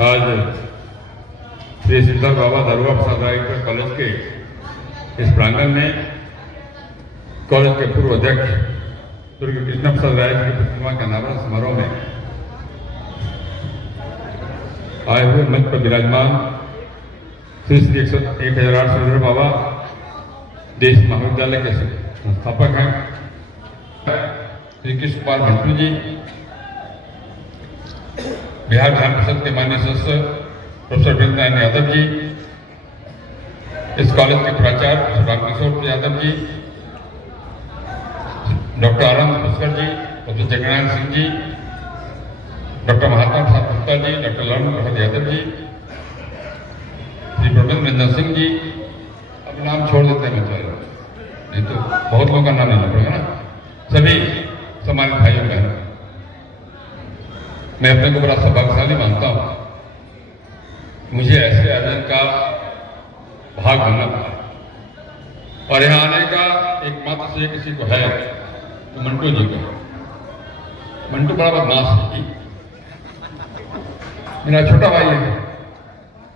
आज श्री सिद्धार्थ बाबा दारोगा प्रसाद राय कॉलेज के इस प्रांगण में कॉलेज के पूर्व अध्यक्ष दुर्ग कृष्ण प्रसाद राय जी की प्रतिमा के अनावरण समारोह में आए हुए मंच पर विराजमान श्री 1008 बाबा देश महाविद्यालय के संस्थापक हैं श्री कृष्ण कुमार मंटू जी, बिहार विधान परिषद के माननीय सदस्य प्रोफेसर वृंदायन यादव जी, इस कॉलेज के प्राचार्य प्रोफेसर रामकिशोर यादव जी, डॉक्टर आनंद पुष्कर जी, प्रोफेसर जगनारायण सिंह जी, डॉक्टर महात्मा प्रसाद गुप्ता जी, डॉक्टर ललन प्रसाद यादव जी, श्री प्रबंध रंजन सिंह जी। अब नाम छोड़ देते हैं बेचारे, नहीं तो बहुत लोगों का नाम लेना पड़ेगा ना। सभी सम्मानित भाइयों बहनों, मैं अपने को बड़ा सौभाग्यशाली मानता हूं, मुझे ऐसे आयोजन का भाग बनना पड़ा और यहाँ आने का एकमात्र से किसी को है तो मंटू जी को। मंटू बड़ा बदमाश है, मेरा छोटा भाई है।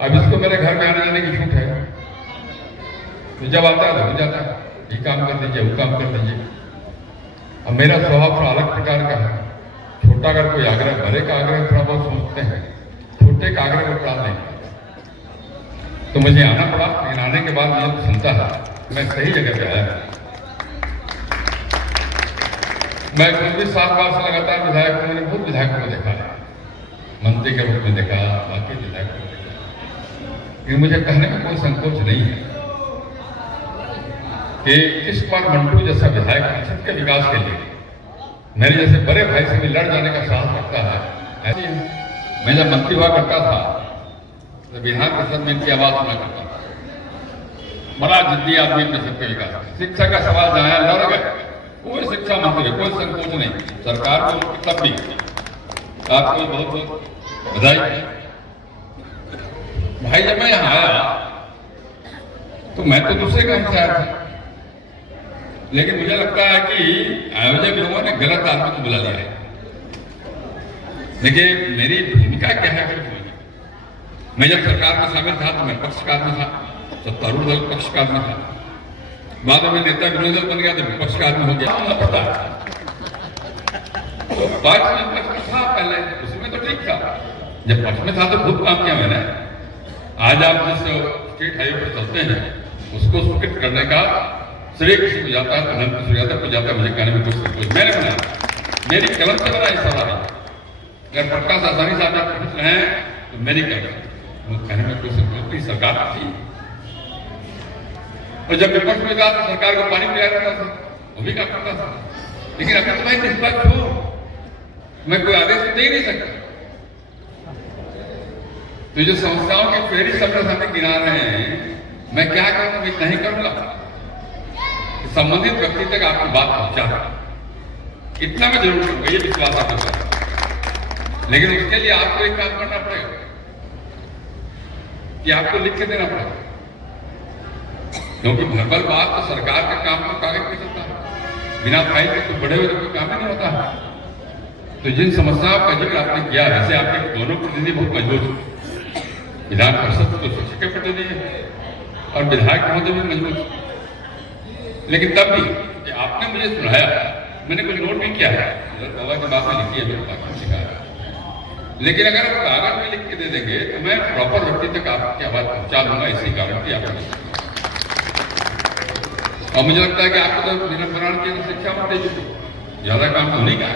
अब इसको मेरे घर में आने जाने की छूट है, तो जब आता है तो हो जाता है, ये काम कर दीजिए, वो काम कर दीजिए। अब मेरा स्वभाव थोड़ा अलग प्रकार का है। छोटा अगर कोई आग्रह, बड़े का आग्रह थोड़ा बहुत सोचते हैं, छोटे का आग्रह को टाल नहीं। तो मुझे आना पड़ा, लेकिन आने के बाद मुझे सुनता है मैं सही जगह पे आया। मैं 7 बार से लगातार विधायक हूं, मैंने बहुत विधायकों को देखा है, मंत्री के रूप में देखा, बाकी विधायकों को देखा, लेकिन मुझे कहने में कोई संकोच नहीं है कि इस बार मंटू जैसा विधायक परिषद के विकास के लिए मेरे जैसे बड़े भाई से भी लड़ जाने का साहस रखता है। ऐसे मैं जब मंत्री हुआ करता था तो विधान परिषद में इनकी आवाज सुना करता था। बड़ा जिद्दी आदमी परिषद के विकास, शिक्षा का सवाल जहां लड़ गए, कोई शिक्षा मंत्री, कोई संकोच नहीं, सरकार को तब भी आपको बहुत बहुत बधाई। भाई जब मैं यहाँ आया तो मैं तो दूसरे काम से आया था, लेकिन मुझे लगता है कि आयोजक लोगों ने गलत आदमी को बुला लिया है। देखिए मेरी भूमिका क्या है, मैं जब सरकार में शामिल था तो मैं पक्षकार में था, सत्तारूढ़ दल पक्षकार में था, बाद में नेता विरोधी दल बन गया तो विपक्ष का आदमी हो गया। पता तो पक्ष में था पहले, उसमें तो ठीक था, जब पक्ष में था तो खूब काम किया मैंने। आज आप जिस स्टेट हाईवे पर चलते हैं उसको स्वीकृत करने का श्रेय किसी को जाता है तो नंद किशोर यादव को जाता है, मुझे कहने में कुछ संकोच मैंने बनाया, मेरी कलम से बना हिस्सा रहा। अगर प्रकाश आसानी साहब आप पूछ रहे हैं तो मेरी कलम, कहने में कोई संकोच नहीं, सरकार थी। और जब विपक्ष में था तो सरकार को पानी पिलाया रहता था, वो भी काम करता था, लेकिन अभी तो मैं निष्पक्ष हूं, मैं कोई आदेश दे ही नहीं सकता। तो जो संस्थाओं के फेरी शब्द सामने गिरा रहे हैं, मैं क्या करूंगा, मैं नहीं करूंगा, संबंधित व्यक्ति तक आपकी बात पहुंचा, इतना मैं जरूर करूंगा, ये विश्वास आपके साथ। लेकिन उसके लिए आपको एक काम करना पड़ेगा कि आपको लिख के देना पड़ेगा, क्योंकि भरबल बात तो सरकार का काम तो कागज पे चलता है, बिना फाइल के तो बड़े हुए तो कोई काम ही नहीं होता है। तो जिन समस्याओं का जिक्र आपने किया, वैसे आपके दोनों प्रतिनिधि बहुत मजबूत हैं, विधान परिषद तो शिक्षक के प्रतिनिधि है और विधायक महोदय भी मजबूत, लेकिन तब भी आपने मुझे सुनाया, मैंने कुछ नोट भी किया है, बाबा की बात में लिखी है, मेरे बाकी सिखाया। लेकिन अगर आप कागज में लिख के दे देंगे तो मैं प्रॉपर व्यक्ति तक आपकी आवाज पहुंचा दूंगा, इसी कारण की आपको। और मुझे लगता है कि आपको तो बिना प्रणाम की शिक्षा मंत्री जी ज्यादा काम तो नहीं कहा,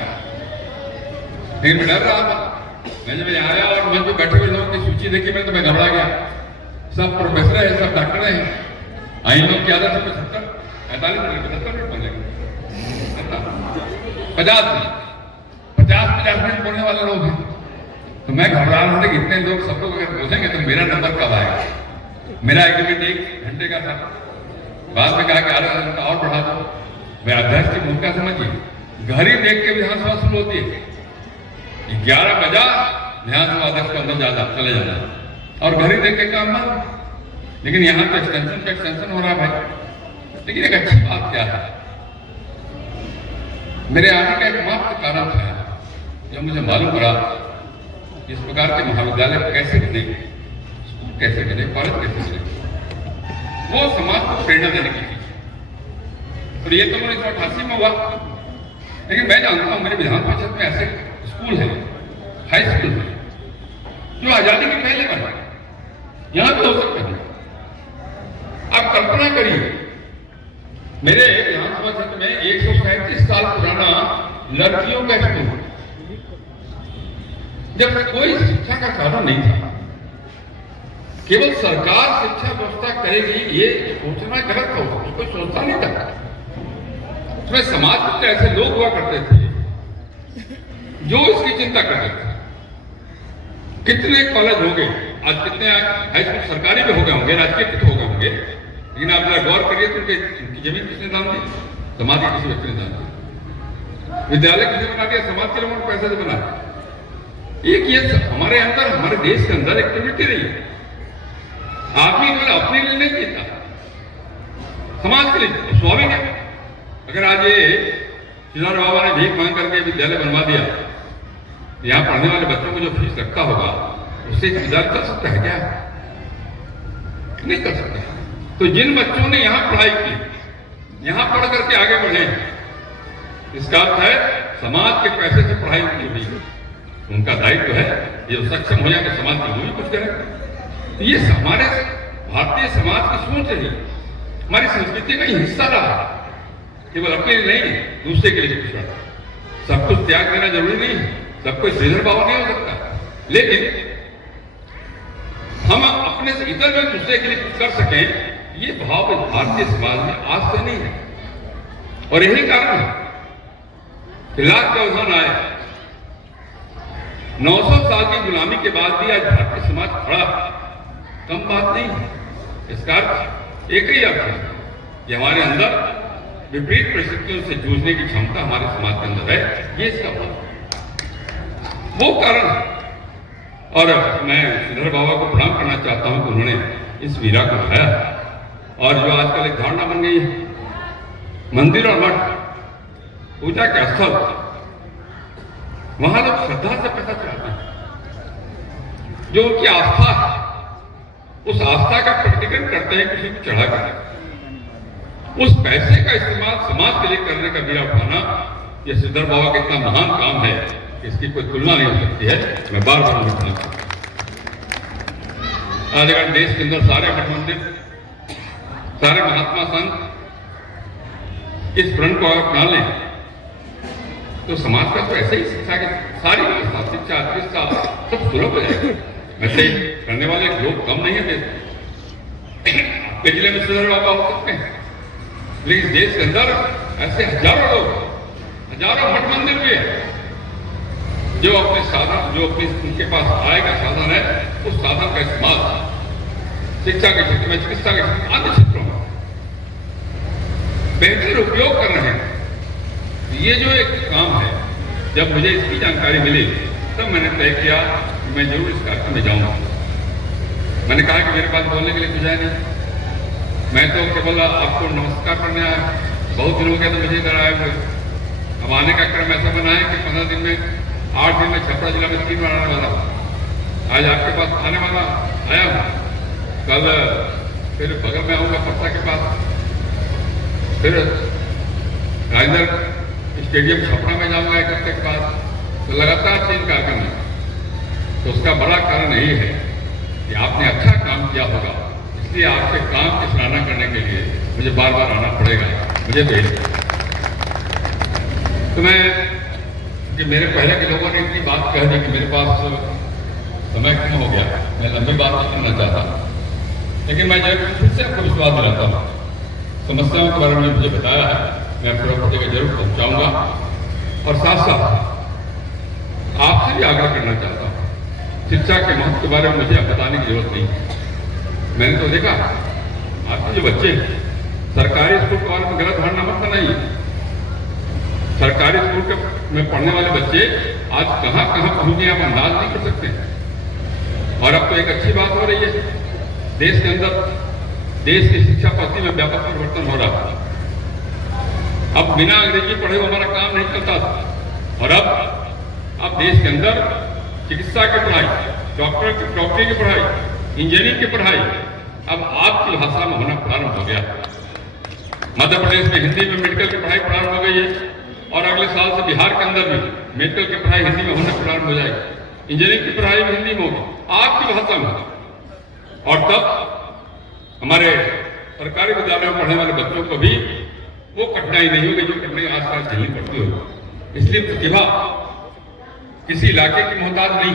लेकिन मैं डर रहा था। मैं जब यहाँ आया और मैं जो बैठे हुए लोगों की सूची देखी मैं तो मैं घबरा गया। सब प्रोफेसर है, सब डॉक्टर हैं, आई लोग की आदत है 70 45 मिनट 75 मिनट बोलेंगे, 50 मिनट बोलने वाले लोग हैं। तो मैं घबरा रहा था कि इतने लोग सब लोग अगर बोलेंगे तो मेरा नंबर कब आएगा। मेरा एग्रीमेंट 1 घंटे का था, बाद में कहा कि आधा घंटा और बढ़ा दो। मैं अध्यक्ष की भूमिका समझिए, घर ही देख के विधानसभा शुरू होती है, 11 बजा विधानसभा अध्यक्ष का अंदर चले जाना और घर ही देख के काम बंद। लेकिन यहाँ पे एक्सटेंशन पे एक्सटेंशन हो रहा है भाई। लेकिन एक अच्छी बात क्या है, मेरे आने का एकमात्र कारण था जब मुझे मालूम पड़ा इस प्रकार के महाविद्यालय कैसे बने, स्कूल कैसे बने, कॉलेज कैसे बने, वो समाज को प्रेरणा देने की चीज। और ये तो 1988 में हुआ, लेकिन मैं जानता हूं मेरे विधान परिषद में ऐसे स्कूल है, हाई स्कूल है, जो आजादी के पहले बना, यहां भी हो सकता है। आप कल्पना करिए, मेरे विधानसभा क्षेत्र में 137 साल पुराना लड़कियों का स्कूल, जब कोई शिक्षा का साधन नहीं था, केवल सरकार शिक्षा व्यवस्था करेगी, ये सोचना गलत था, कोई सोचता नहीं था। उसमें समाज में ऐसे लोग हुआ करते थे जो इसकी चिंता करते थे। कितने कॉलेज हो गए आज, कितने हाई स्कूल सरकारी भी हो गए होंगे, राजकीय भी हो गए होंगे, लेकिन आप जरा गौर करिए तो उनकी जमीन किसने दान दी? समाज के किसी व्यक्ति ने दान दी। विद्यालय किसने बना दिया? समाज के लोगों ने पैसे से बना। एक ये हमारे अंदर, हमारे देश के अंदर एक प्रवृत्ति रही है, आदमी केवल अपने लिए नहीं जीता, समाज के लिए स्वाभाविक है। अगर आज ये श्रीधर बाबा ने भीख मांग करके विद्यालय बनवा दिया, यहां पढ़ने वाले बच्चों को जो फीस लगता होगा, उससे विद्यालय कर सकता है क्या? नहीं कर सकता। तो जिन बच्चों ने यहां पढ़ाई की, यहां पढ़ करके आगे बढ़े, इसका अर्थ है समाज के पैसे से पढ़ाई उनकी हुई, उनका दायित्व है ये सक्षम हो जाए तो समाज के लिए कुछ करें। ये हमारे भारतीय समाज की सोच रही, हमारी संस्कृति का हिस्सा रहा, केवल अपने लिए नहीं, दूसरे के लिए कुछ करना। सब कुछ त्याग देना जरूरी नहीं है, सब कोई श्रीधर बाबा नहीं हो सकता, लेकिन हम अपने से इतर में दूसरे के लिए कुछ कर सकें, ये भाव भारतीय समाज में आज से नहीं है। और यही कारण है कि लाख व्यवधान आए, 900 साल की गुलामी के बाद भी आज भारतीय समाज खड़ा, कम बात नहीं है। इसका अर्थ एक ही अर्थ है कि हमारे अंदर विपरीत परिस्थितियों से जूझने की क्षमता हमारे समाज के अंदर है, ये इसका वो कारण है। और मैं श्रीधर बाबा को प्रणाम करना चाहता हूं कि उन्होंने इस वीरा को उठाया, और जो आजकल एक धारणा बन गई है, मंदिर और मठ पूजा के स्थल, वहां लोग श्रद्धा से पैसा चढ़ाते हैं, जो उनकी आस्था है, उस आस्था का प्रकटीकरण करते हैं किसी को चढ़ा कर। उस पैसे का इस्तेमाल समाज के लिए करने का वीरा उठाना, यह श्रीधर बाबा का इतना महान काम है, इसकी कोई तुलना नहीं हो सकती है। मैं बार बार उन्हें आज अगर देश के अंदर सारे मठ मंदिर, सारे महात्मा संत इस प्रण को अपना लें, तो समाज का तो ऐसे ही शिक्षा की सारी व्यवस्था, शिक्षा, चिकित्सा सब सुलभ हो जाएगा। वैसे करने वाले लोग कम नहीं है देश में। आपके जिले में श्रीधर बाबा हो सकते हैं, लेकिन देश के अंदर ऐसे हजारों लोग, हजारों मठ मंदिर भी है, जो अपने साधन, जो अपने उनके पास आय का साधन है, उस साधन का इस्तेमाल शिक्षा के क्षेत्र में, चिकित्सा के क्षेत्र में, अन्य क्षेत्रों में बेहतर उपयोग कर रहे हैं। ये जो एक काम है, जब मुझे इसकी जानकारी मिली तब मैंने तय किया कि मैं जरूर इस कार्यक्रम में जाऊंगा। मैंने कहा कि मेरे पास बोलने के लिए कुछ है नहीं, मैं तो केवल आपको नमस्कार करने आया। बहुत दिन हो गया तो मुझे इधर आए हुए। अब आने का क्रम ऐसा बना है कि 15 दिन में, 8 दिन में छपरा जिला में 3 बार आने वाला। आज आपके पास आने वाला आया हूँ, कल फिर बगल में आऊँगा पटना के पास, फिर राजेंद्र स्टेडियम छपरा में जाऊँगा 1 हफ्ते के बाद। तो लगातार 3 कार्यक्रम है। तो उसका बड़ा कारण यही है कि आपने अच्छा काम किया होगा, इसलिए आपके काम की सराहना करने के लिए मुझे बार बार आना पड़ेगा। मुझे तो मैं कि मेरे पहले के लोगों ने इतनी बात कह दी कि मेरे पास समय कम हो गया, मैं लंबी बात नहीं करना चाहता, लेकिन मैं जरूर फिर से आपको विश्वास दिलाता हूँ। समस्याओं के बारे में मुझे बताया है, मैं प्रॉपर्टी को जरूर पहुँचाऊँगा। और साथ साथ आपसे भी आग्रह करना चाहता हूँ, शिक्षा के महत्व के बारे में मुझे बताने की जरूरत नहीं है। मैंने तो देखा आपके जो बच्चे सरकारी स्कूल के बारे में गलत धारणा मत बनाइए। सरकारी स्कूल में पढ़ने वाले बच्चे आज कहां कहां पहुंच गए आप अंदाज नहीं कर सकते। और अब तो एक अच्छी बात हो रही है, देश के अंदर देश की शिक्षा पद्धति में व्यापक परिवर्तन हो रहा है। अब बिना अंग्रेजी पढ़े हमारा काम नहीं चलता था, और अब देश के अंदर चिकित्सा की पढ़ाई, डॉक्टरी की पढ़ाई, इंजीनियरिंग की पढ़ाई अब आपकी भाषा में होना प्रारंभ हो गया। मध्य प्रदेश में हिंदी में मेडिकल की पढ़ाई प्रारंभ हो गई है और अगले साल से बिहार के अंदर भी मेडिकल की पढ़ाई हिंदी में होना प्रारंभ हो जाएगी। इंजीनियरिंग की पढ़ाई भी हिंदी में होगी, आपकी भाषा में। और तब हमारे सरकारी विद्यालयों में पढ़ने वाले बच्चों को भी वो कठिनाई नहीं होगी जो कठिनाई आसपास झेलनी पड़ती होगी। इसलिए प्रतिभा किसी इलाके की मोहताज नहीं,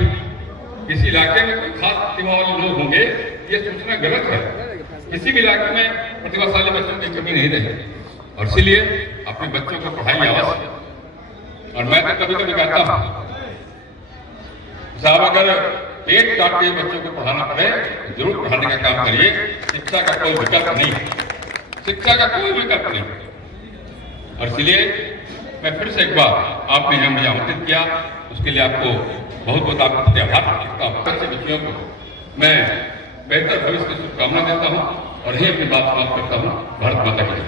किसी इलाके में कोई खास प्रतिभा वाले लोग होंगे ये सोचना गलत है। किसी भी इलाके में प्रतिभाशाली बच्चों की कमी नहीं रहेगी और इसीलिए अपने बच्चों को पढ़ाई आवश्यक। और मैं तो कभी कभी कहता हूं साहब, अगर पेट काट के बच्चों को पढ़ाना पड़े जरूर पढ़ाने का काम करिए। शिक्षा का कोई विकल्प नहीं, शिक्षा का कोई विकल्प नहीं। और इसलिए मैं फिर से एक बार आपने यहाँ मुझे आमंत्रित किया, उसके लिए आपको बहुत बहुत आपको आभार रखता हूँ। बच्चे बच्चियों को मैं बेहतर भविष्य की शुभकामना देता हूँ और यही अपनी बात समाप्त करता हूँ। भारत माता की जय।